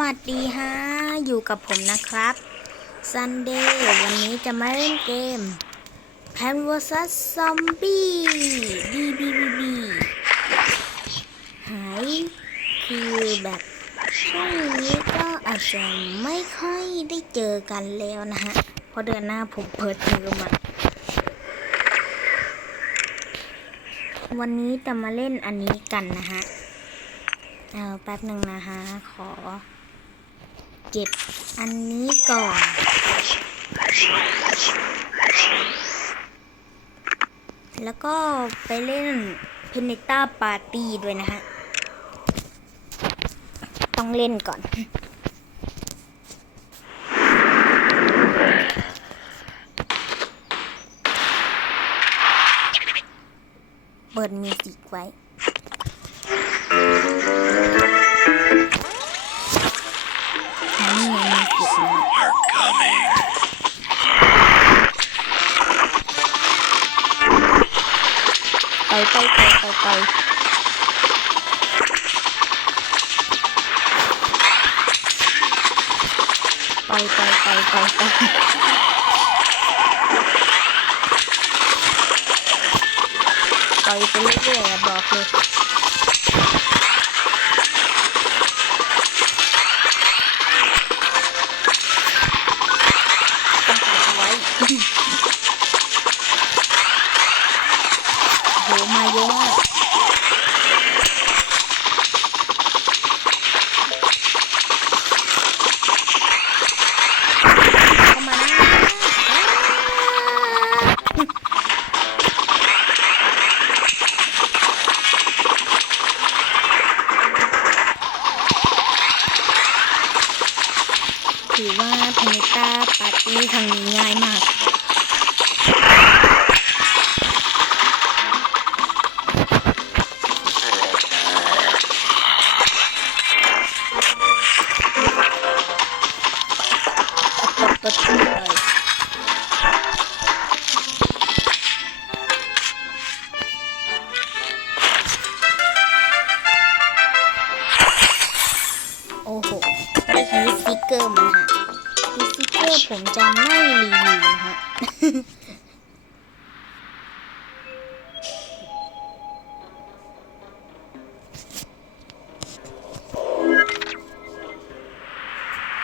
วัสดีฮะ อยู่กับผมนะครับซันเดย์วันนี้จะมาเล่นเกม p a n vs Zombie B B B B หายคือแบบช่วงนี้ก็อาจจะไม่ค่อยได้เจอกันแล้วนะฮะ เพราะเดือนหน้าผมเปิดเทอมอะวันนี้จะมาเล่นอันนี้กันนะฮะ เอาแป๊บหนึ่งนะคะขอ เก็บอันนี้ก่อน แล้วก็ไปเล่นเพน n ต้าปาร์ตี้ด้วยนะฮะ ต้องเล่นก่อน เปิดมิวสิกไว้ ไปไปไปไปไปไปไปไปไปไปไปไปเรื่อยๆอะบอกเลย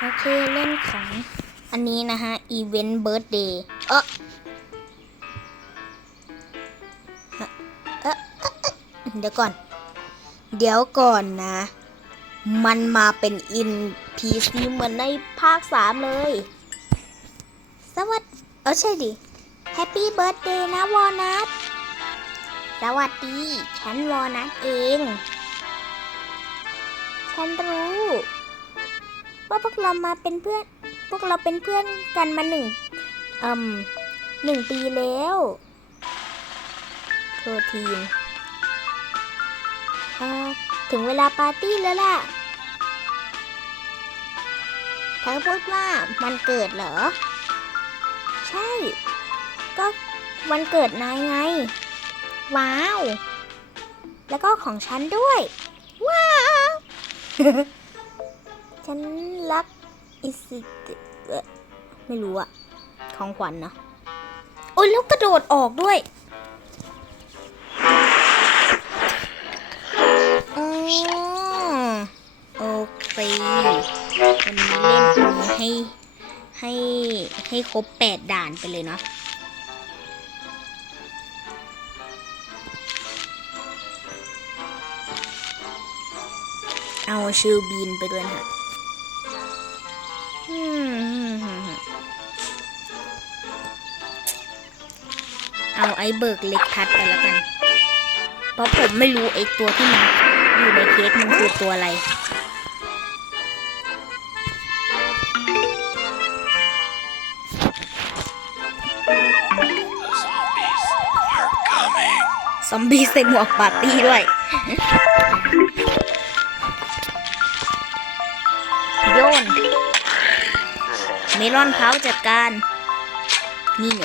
โอเคเล่นของ อันนี้นะฮะอีเวนต์เบิร์ดเดย์เออเดี๋ยวก่อน เดี๋ยวก่อนนะ มันมาเป็นอินพีซีเหมือนในภาคสามเลย สวัสดีเออใช่ดิแฮปปี้เบิร์ดเดย์นะวอนัทสวัสดี ฉันวอนัทเอง ฉันรู้ ว่าพวกเรามาเป็นเพื่อน พวกเราเป็นเพื่อนกันมาหนึ่งอืมหนึ่งปีแล้วโทษทีมถึงเวลาปาร์ตี้แล้วล่ะเธอพูดว่ามันเกิดเหรอ ใช่ ก็วันเกิดนายไง ว้าว แล้วก็ของฉันด้วย ว้าว ฉันรักอิสิเอ่อไม่รู้อะของขวัญเนาะโอ้ยแล้วกระโดดออกด้วยอโอเควันนี้เล่นให้ให้ให้ครบแปดด่านไปเลยเนาะเอาชิลบีนไปด้วยนะ เอาไอ้เบิกเล็กทัดไปแล้วกัน เพราะผมไม่รู้ไอ้ตัวที่มันอยู่ในเคสมันคือตัวอะไร ซอมบี้ใส่หมวกปาร์ตี้ด้วยโยน เมลอนเขาจัดการ นี่ไง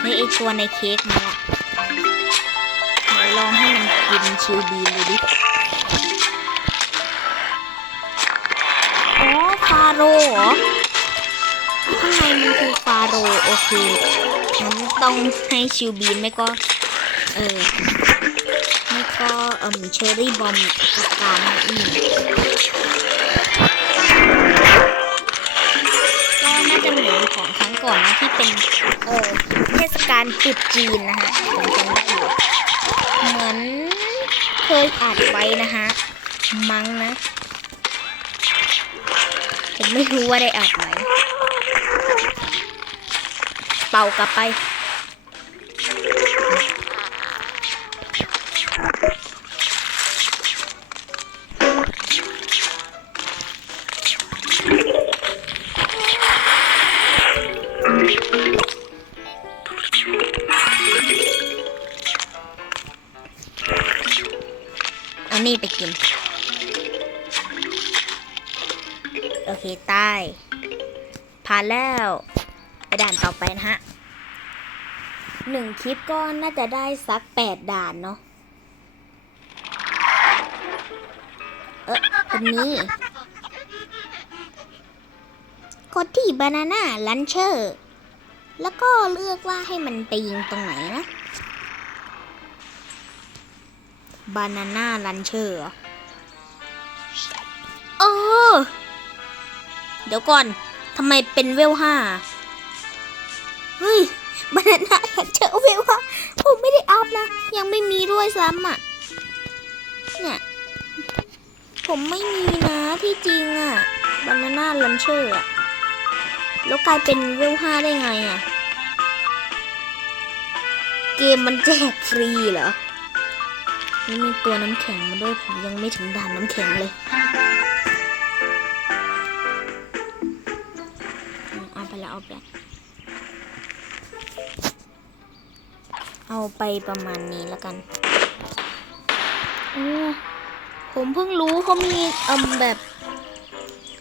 ให้ไอตัวในเค้กเดี๋ยวลองให้มันกินชิลบีดูดิอ๋อฟาโรห์เหรอ ข้างในมันคือฟาโรโอเคงั้นต้องให้ชิลบีนไม่ก็ เออ ก็เอ่มเชอรี่บอมจัดการอืมก็น่าจะเหมือนของครั้งก่อนนะที่เป็นเออเทศกาลตรุษจีนนะฮะผมจำได้อยู่เหมือนเคยอ่านไว้นะฮะมั้งนะผมไม่รู้ว่าได้อ่านไหมเป่ากลับไปานแล้วไปด่านต่อไปนะฮะหนึ่งคลิปก็น่าจะได้สักแปดด่านเนาะเออคนนี้กดที่บานาน่าลันเชอร์แล้วก็เลือกว่าให้มันไปยิงตรงไหนนะบานาน่าลันเชอร์เออ เดี๋ยวก่อน ทำไมเป็นเวลห้าเฮ้ยบานาน่าอยากเจอเวลห้าผมไม่ได้อัพนะ ยังไม่มีด้วยซ้ำอะ เนี่ย ผมไม่มีนะที่จริงอะบานาน่าลันเชอร์อะ แล้วกลายเป็นเวลห้าได้ไงอะ เกมมันแจกฟรีเหรอนี่มีตัวน้ำแข็งมาด้วยผมยังไม่ถึงด่านน้ำแข็งเลย แล้วเอาไปแล้วเอาไปประมาณนี้แล้วกันโอ้ผมเพิ่งรู้เขามีเอืมแบบ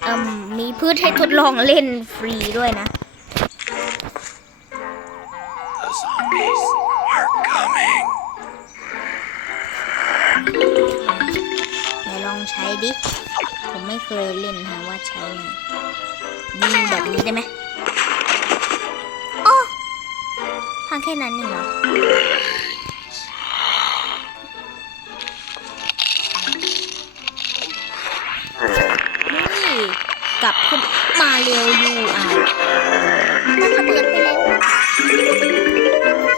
เอืมมีพืชให้ทดลองเล่นฟรีด้วยนะ The zombies are coming. ไหนลองใช้ดิ ผมไม่เคยเล่นฮะว่าใช้ไงยิงแบบนี้ได้ไหม ทางแค่นั้นเองเหรอนี่กลับขึ้นมาเร็วอยู่อะมันระเบิดไปแล้ว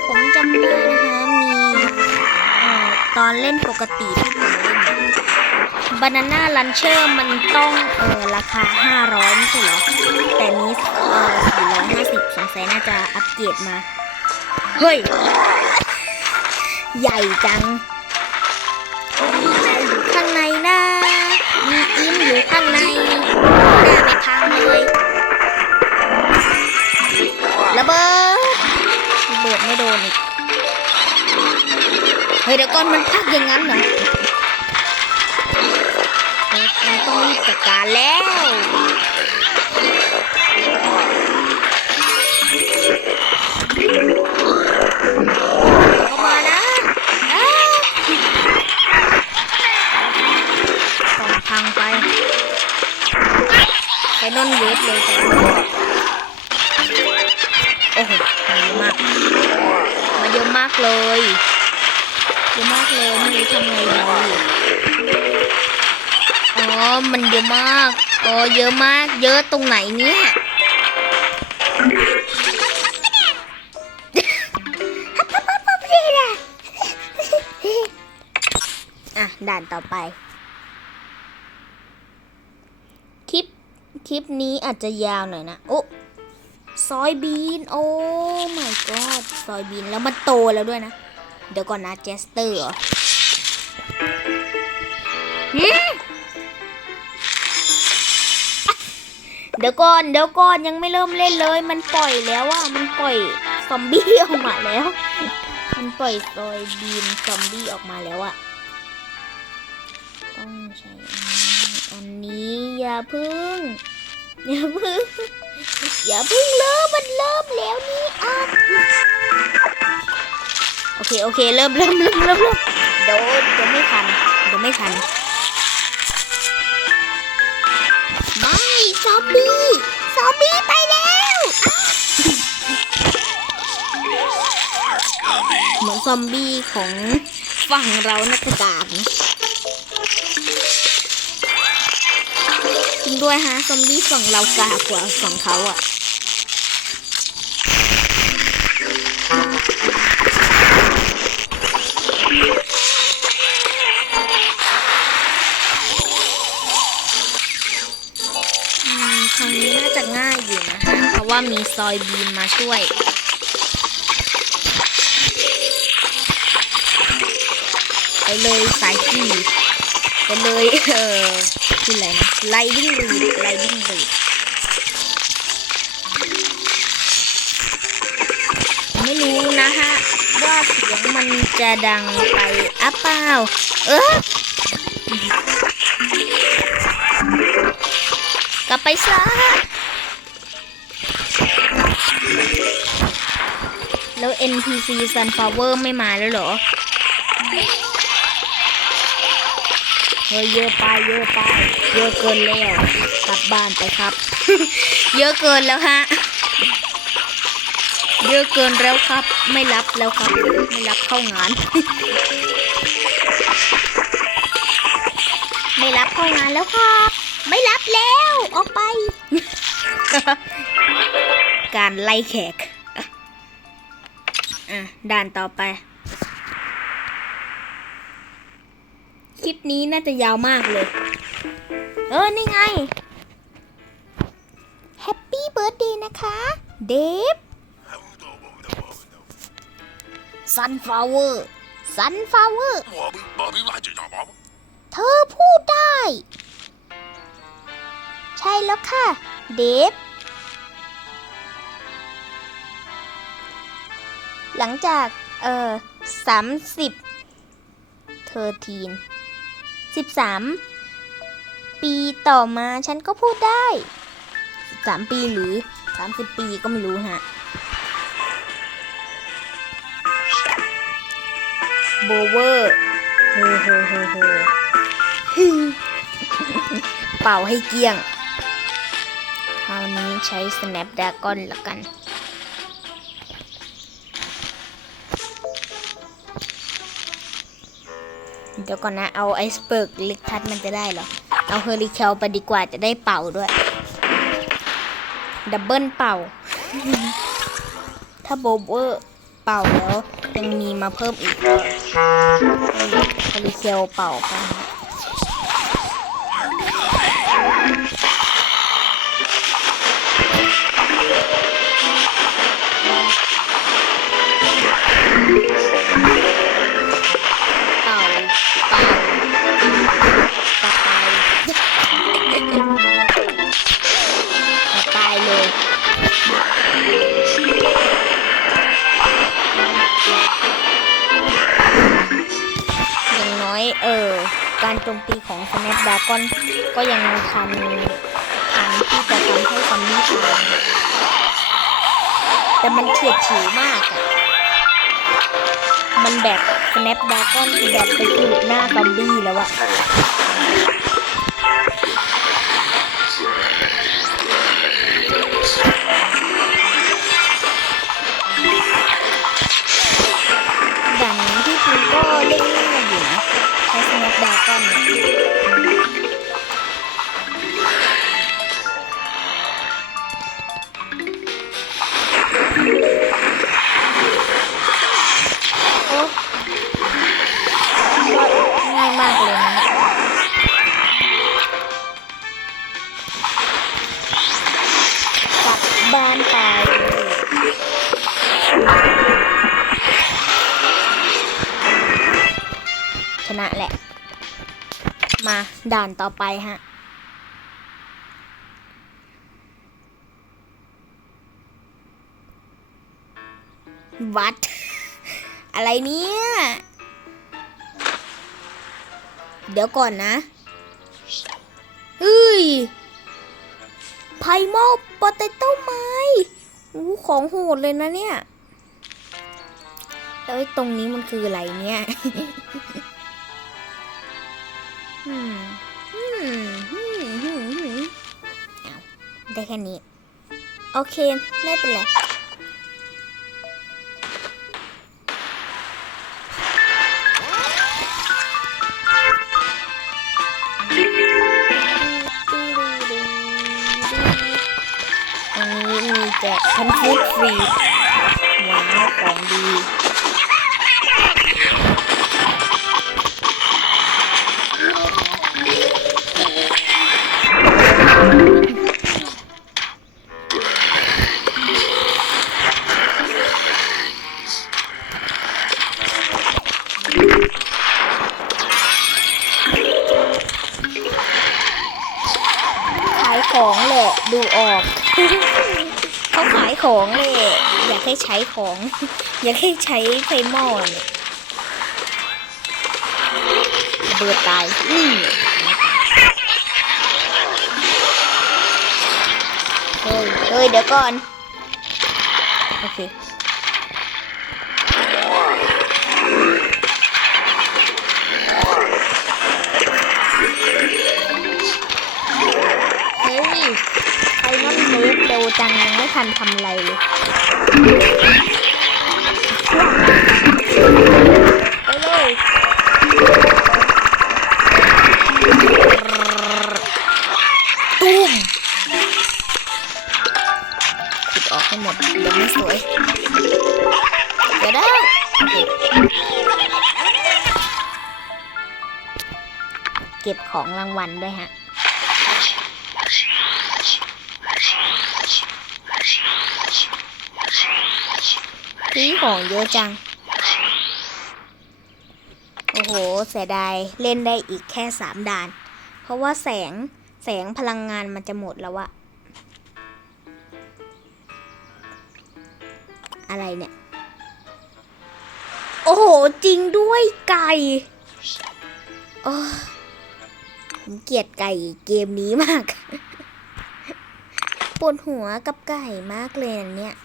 ผมจำได้นะคะ มีเอ่อตอนเล่นปกติที่ผมเล่นบานาน่าลันเชอร์มันต้องเออราคา 500 ไม่ใช่เหรอ แต่นี้เออ450สงสัยน่าจะอัปเกรดมา เฮ้ย ใหญ่จังมีใครอยู่ข้างในนะมีอิมอยู่ข้างในหน้าไปทางเลยระเบิดระเบิดไม่โดนอีก เฮ้ยเดี๋ยวก่อนมันพักอย่างนั้นเหรอมันต้องรีบจัดการแล้ว เลยแต่โอ้โหมาเยอะมาก มาเยอะมากเลยเยอะมากเลยไม่รู้ทำไงดีอ๋อ มันเยอะมากอ๋อเยอะมาก เยอะตรงไหนเนี่ยอะ ด่านต่อไป คลิป คลิปนี้อาจจะยาวหน่อยนะ โอ้ซอยบีน โอ้ my god ซอยบีน แล้วมันโตแล้วด้วยนะ เดี๋ยวก่อนนะเจสเตอร์เหรอเดี๋ยวก่อน เดี๋ยวก่อนยังไม่เริ่มเล่นเลย มันปล่อยแล้วอะมันปล่อยซอมบี้ออกมาแล้ว มันปล่อยซอยบีนซอมบี้ออกมาแล้วอะต้องใช้อันนี้อันนี้อย่าพึ่ง อย่าพึ่งอย่าพึ่งเริ่มมันเริ่มแล้วนี่อะโอเคโอเคเริ่มเริ่มเริ่มเริ่มเริ่มเดี๋ยวเดี๋ยวไม่ทันเดี๋ยวไม่ทันไม่ซอมบี้ซอมบี้ไปแล้วอ้าว Coming. เหมือนซอมบี้ของฝั่งเรานักกากนะ จริงด้วยฮะ ซอมบี้ฝั่งเรากากว่าฝั่งเขาอะครั้งนี้น่าจะง่ายอยู่นะคะ เพราะว่ามีซอยบีมมาช่วยไปเลยสายกีไปเลยเออ ชื่ออะไรนะไลดิ้งรีดไลดิ้งรีดไม่รู้นะฮะ ว่าเสียงมันจะดังไปอะเปล่า เออกลับไปซะแล้ว NPC Sunflower ไม่มาแล้วเหรอ ฮ้ยเยอะไปเยอะไปเยอะเกินแล้วกลับบ้านไปครับ เยอะเกินแล้วฮะเยอะเกินแล้วครับ ไม่รับแล้วครับ ไม่รับเข้างาน ไม่รับเข้างานแล้วครับ ไม่รับแล้วออกไป การไล่แขกอะด่านต่อไป ลิปนี้น่าจะยาวมากเลย เออ นี่ไง แฮปปี้เบิร์ดเดย์นะคะ เดฟซันฟลาวเวอร์ซันฟลาวเวอร์เธอพูดได้ ใช่แล้วค่ะ เดฟหลังจาก เอ่อสามสิบเธอทีน สิบสามปีต่อมาฉันก็พูดได้สามปีหรือสามสิบปีก็ไม่รู้ฮะ โบเวอร์โฮโฮโฮโฮเป่าให้เกลี้ยงคราวนี้ใช้ Snapdragon ละกัน เดี๋ยวก่อนนะ เอาไอซ์เบิร์กเล็กทัดมันจะได้เหรอ เอาเฮอริเคลไปดีกว่าจะได้เป่าด้วย ดับเบิลเป่า ถ้าโบเวอร์เป่าแล้วยังมีมาเพิ่มอีกเฮอริเคลเป่าไป โจมตีของ Snapdragon ก็ยังทันทันที่จะทำให้ซอมบี้ตายแต่มันเฉียดฉิวมากอะมันแบบ Snapdragon คือแบบไปถูกหน้าซอมบี้แล้วอะ Snapdragon ด่านต่อไปฮะ วัด อะไรเนี่ย เดี๋ยวก่อนนะเฮ้ยไพโมปอเตโต้ไม้อู้ของโหดเลยนะเนี่ย แล้วตรงนี้มันคืออะไรเนี่ยอื ได้แค่นี้ โอเค ไม่เป็นไรอันนี้มีแจกพันฟูดฟรีว้าวของดี ของแหละ ดูออก เขาขายของเลยอยากให้ใช้ของ อยากให้ใช้ไฟหม้อเนี่ยเบือตาย อืมเฮ้ยเฮ้ยเดี๋ยวก่อน โอเค ยังยังไม่ทันทำอะไรเลยไปเลยตุ้มขุดออกให้หมดเดี๋ยวไม่สวยเดี๋ยวได้โอเคเก็บของรางวัลด้วยฮะ ซื้อของเยอะจัง โอ้โห เสียดายเล่นได้อีกแค่สามด่าน เพราะว่าแสงแสงพลังงานมันจะหมดแล้วอะอะไรเนี่ย โอ้โห จริงด้วยไก่โอ้ผมเกลียดไก่เกมนี้มาก ปวดหัวกับไก่มากเลยอันเนี่ย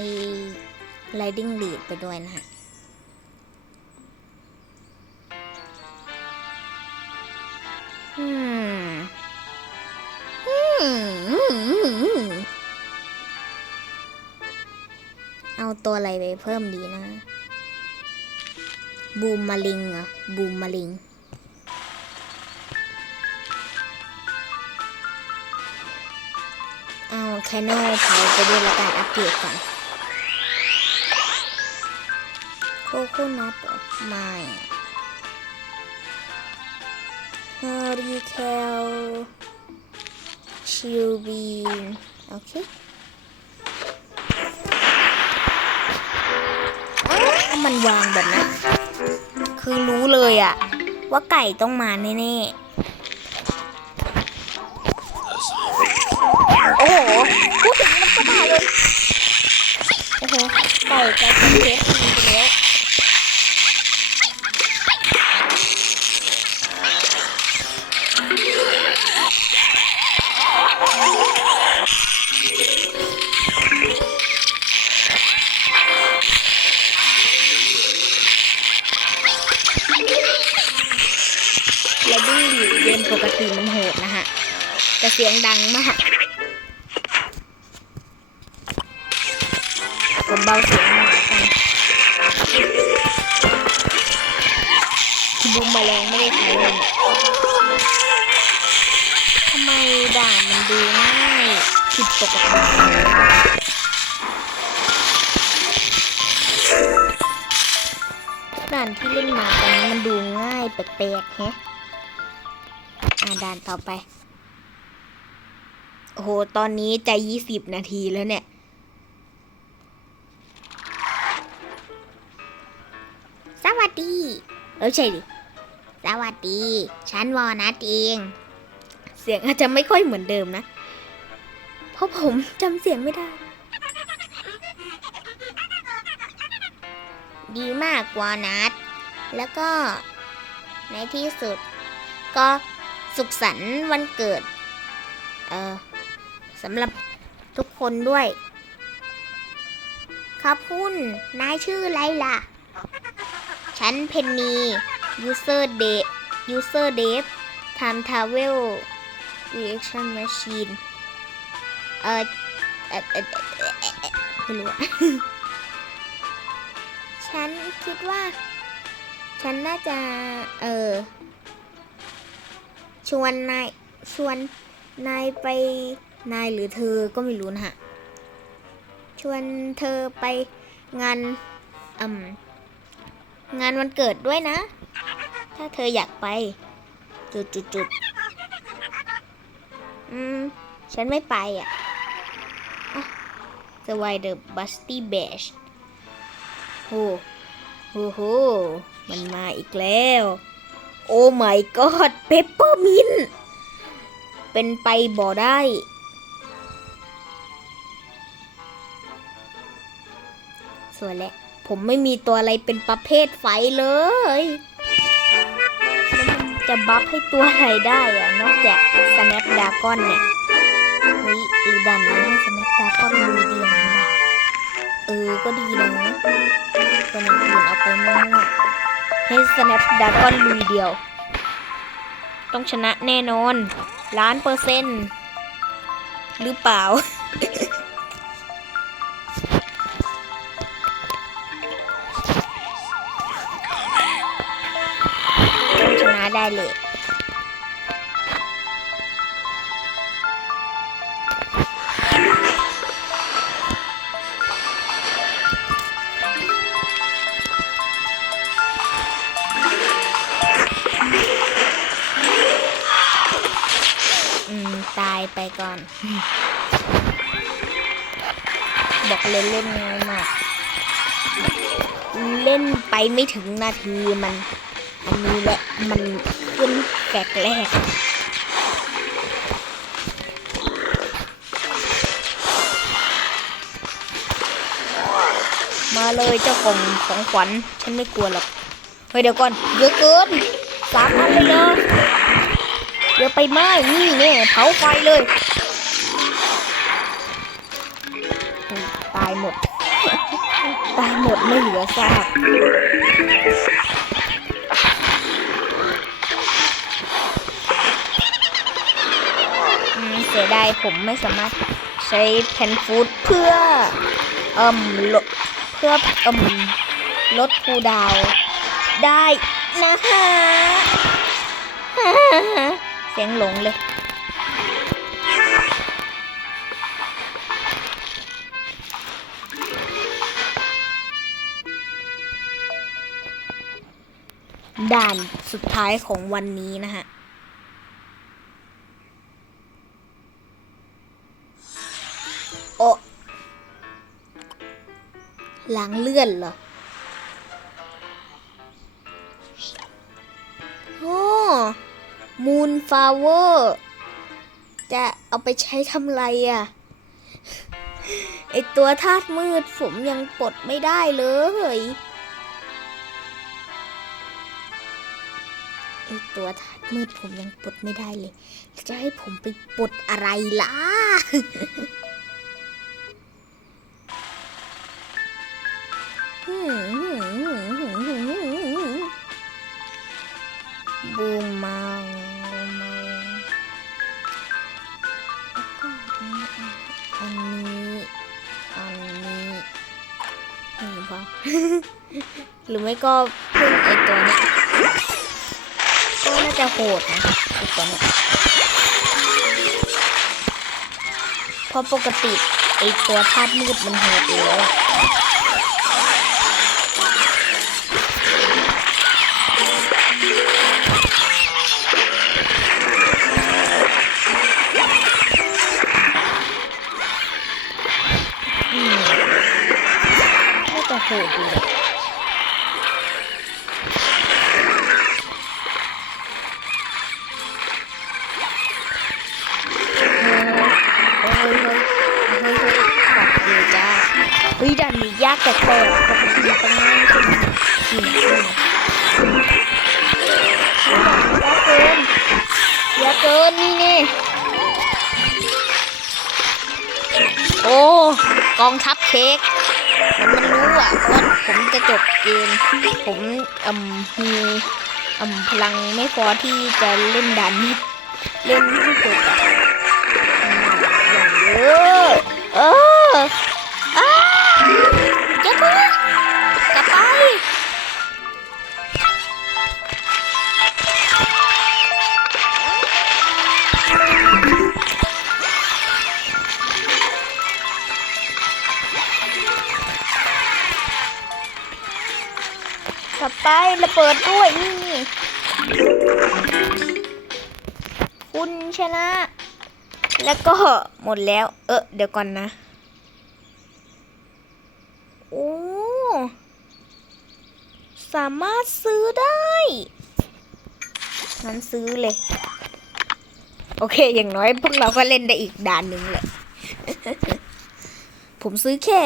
ไอ้ riding lead ไปด้วยนะฮะอืมอืมเอาตัวอะไรไปเพิ่มดีนะ บูมมาลิงเหรอบูมมาลิงเอาแคนนลเผาไปด้วยแล้วกันอัปเกรดก่อน โคโคนัทเหรอไม่เฮอริเคลชิลบีนโอเคมันวางแบบนั้น คือรู้เลยอะว่าไก่ต้องมาแน่ๆ โอ้โห พูดถึงมันก็มาเลย อ่าด่านต่อไปโอ้โหตอนนี้ใจยี่สิบนาทีแล้วเนี่ยสวัสดีเออใช่ดิสวัสดีฉันวอนัทเอง เสียงอาจจะไม่ค่อยเหมือนเดิมนะ เพราะผมจำเสียงไม่ได้ ดีมากวอนัทแล้วก็ในที่สุดก็ สุขสันต์วันเกิด เออสำหรับทุกคนด้วย ขอบคุณ นายชื่ออะไรล่ะ ฉันเพนนี user d e user dev time travel reaction machine เออเออเออเออเออไม่รู้ฉันคิดว่า ฉันน่าจะ เออ ชวนนายชวนนายไปนายหรือเธอก็ไม่รู้นะฮะ ชวนเธอไปงานอืมงานวันเกิดด้วยนะ ถ้าเธออยากไป จุดจุดจุดอืม ฉันไม่ไปอะสวายเดอะบัสตี้แบชโอ้โหโห มันมาอีกแล้ว โอ้ my god เปปเปอร์มินเป็นไปบ่ได้ส่วนแหละ ผมไม่มีตัวอะไรเป็นประเภทไฟเลยแล้วมันจะบัฟให้ตัวอะไรได้อะนอกจาก Snap Dragon เนี่ยเฮ้ยหรือดันนี้ให้ Snap Dragon ลุยเดียวนี่นะเออ ก็ดีนะส่วนอื่นเอาไปมั่ว ให้ Snap Dragon ลุยเดียว ต้องชนะแน่นอนล้านเปอร์เซ็นต์หรือเปล่า ต้องชนะได้เลย บอกเลยเล่นง่ายมาก เล่นไปไม่ถึงนาทีมัน อันนี้แหละ มันขึ้นแกกแรกมาเลยเจ้ากล่องของขวัญฉันไม่กลัวหรอก เฮ้ยเดี๋ยวก่อน เยอะเกินสามอันเลยเหรอเดี๋ยวไปไหมนี่แน่เผาไฟเลย ไม่เหลือซากเสียดายผมไม่สามารถใช้แผ่นฟูดเพื่อเอ่มลดเพื่อเอ่มลดคูดาวได้นะฮะเสียงหลงเลย ด่านสุดท้ายของวันนี้นะฮะ โอะล้างเลื่อนเหรอ โอ้มูนฟลาเวอร์ จะเอาไปใช้ทำไรอะ่ะ ไอตัวธาตุมืดผมยังปลดไม่ได้เลย ตัวธาตุมืดผมยังปลดไม่ได้เลย จะให้ผมไปปลดอะไรล่ะ บูมมังบูมังแล้วก็อันนี้ อันนี้เห็นหรือเปล่าหรือไม่ก็เพิ่งไอตัวเนี้ย ก็น่าจะโหดนะไอตัวเนี้ยเพราะปกติไอตัวธาตุมืดมันโหดอยู่แล้วน่าจะโหดอยู่ กองทัพเค้กมันรู้อะว่าผมจะจบเกม ผมอืมมีอืมพลังไม่พอที่จะเล่นด่านนี้เล่นไม่จบอะอย่างเยอะเออ ไประเบิดด้วยนี่ คุณชนะ แล้วก็หมดแล้ว เออเดี๋ยวก่อนนะ โอ้สามารถซื้อได้งั้นซื้อเลย โอเค อย่างน้อยพวกเราก็เล่นได้อีกด่านหนึ่งแหละผมซื้อแค่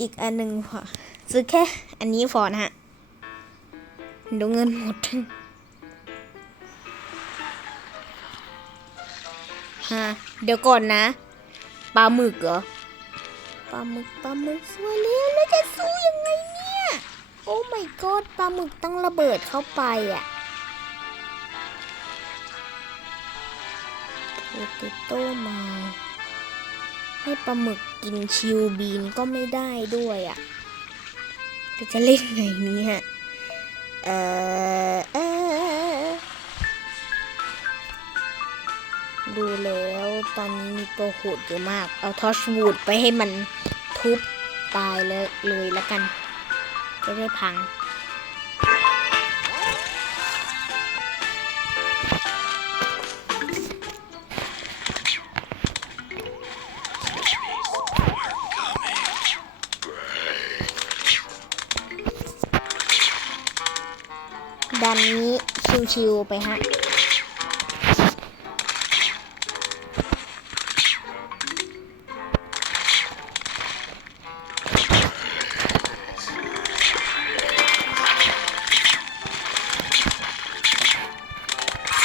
อีกอันหนึ่งพอซื้อแค่อันนี้พอนะฮะ เดี๋ยวเงินหมดฮะเดี๋ยวก่อนนะปลาหมึกเหรอปลาหมึกปลาหมึกสวยแล้วแล้วจะสู้ยังไงเนี่ยโอ้ my god ปลาหมึกต้องระเบิดเข้าไปอะโปเตโต้มาให้ปลาหมึกกินชิวบีนก็ไม่ได้ด้วยอะจะจะเล่นไงเนี่ย เออเออดูแล้วตอนนี้มีตัวโหดเยอะมาก เอาทอชวูดไปให้มันทุบตายเลยเลยแล้วกัน จะได้พัง ชิวๆไปฮะ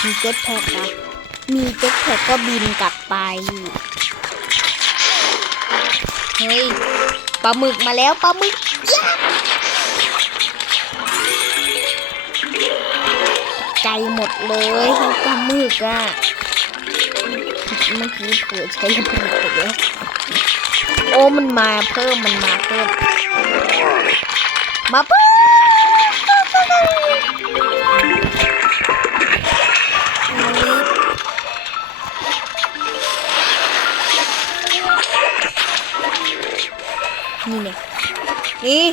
มีเจ็ตแพ็กอะมีเจ็ตแพ็กก็บินกลับไป เฮ้ย ปลาหมึกมาแล้วปลาหมึก เลยทั้งปลาหมึกอะเมื่อกี้เผื่อใช้ระเบิดไปแล้วโอ้มันมาเพิ่มมันมาเพิ่มมาเพิ่มนี่เนี่ยนี่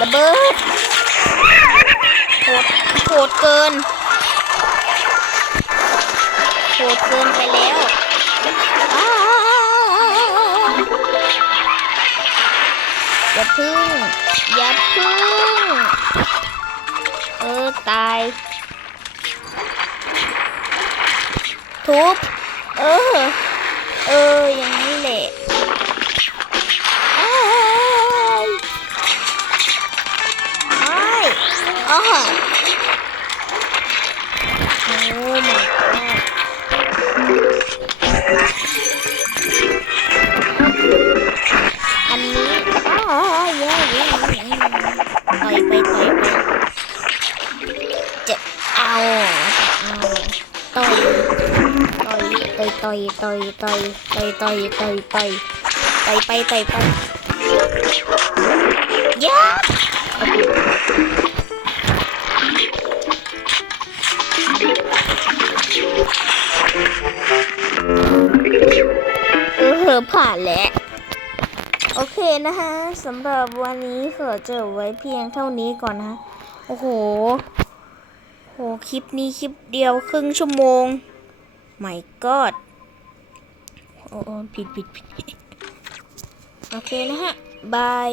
ระเบิด หดโหดเกินโหดเกินไปแล้วอย่าพึ่ง อย่าพึ่ง เออ ตาย ทุบ เออ ต่อยต่อยต่อยต่อยต่อยต่อยต่อยต่อยไปต่อยไปยะเออผ่านแล้วโอเคนะคะสำหรับวันนี้ขอจบไว้เพียงเท่านี้ก่อนนะโอ้โหโหคลิปนี้คลิปเดียวครึ่งชั่วโมง my god โอ้ผิดผิดผิดโอเคนะฮะ บาย